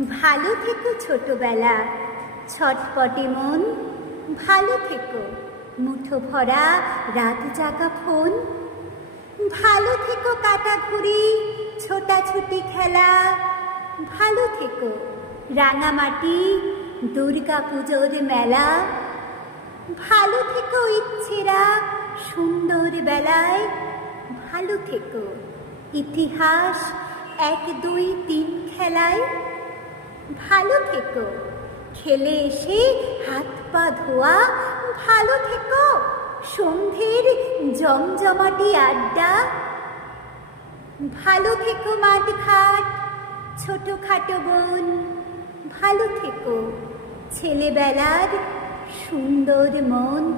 ভালো থেকো ছোটবেলা। ছটপটে মন, ভালো থেকো। মুঠো ভরা, রাত জাগা ফোন। ভালো থেকো কাটা ঘুরি ছোটাছুটি খেলা। ভালো থেকো। রাঙামাটি, দুর্গা পুজোর মেলা। ভালো থেকো ইচ্ছেরা, সুন্দর বেলায়। ভালো থেকো। ইতিহাস, এক, দুই, তিন খেলায়। ভালো থেকো। খেলে এসে হাত পা ধোয়া, ভালো থেকো। সন্ধ্যের জমজমাটি আড্ডা। ভালো থেকো মাঠ ঘাট ছোটখাটো বোন। ভালো থেকো ছেলেবেলার সুন্দর মন।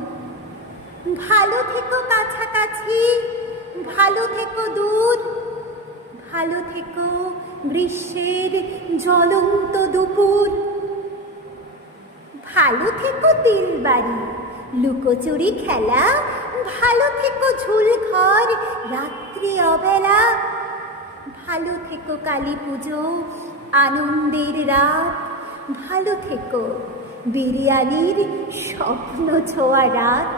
ভালো থেকো কাছাকাছি, ভালো থেকো দূর। ভালো থেকো, গ্রীষ্মের জ্বলন্ত দুপুর। ভালো থেকো তিল বাড়ি লুকোচুরি খেলা, ভালো থেকো ঝুল ঘর রাত্রি অবেলা। ভালো থেকো কালী পুজো, আনন্দের রাত। ভালো থেকো বিরিয়ানির স্বপ্ন ছোঁয়া রাত।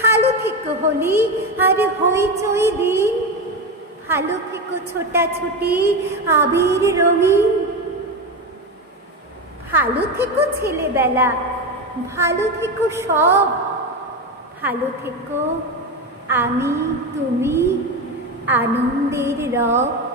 ভালো থেকো হোলি, আর হইচই দিন। ভালো থেকো ছোটাছুটি আবির রঙিন। ভালো থেকো ছেলেবেলা, ভালো থেকো সব। ভালো থেকো আমি, তুমি, আনন্দের রব।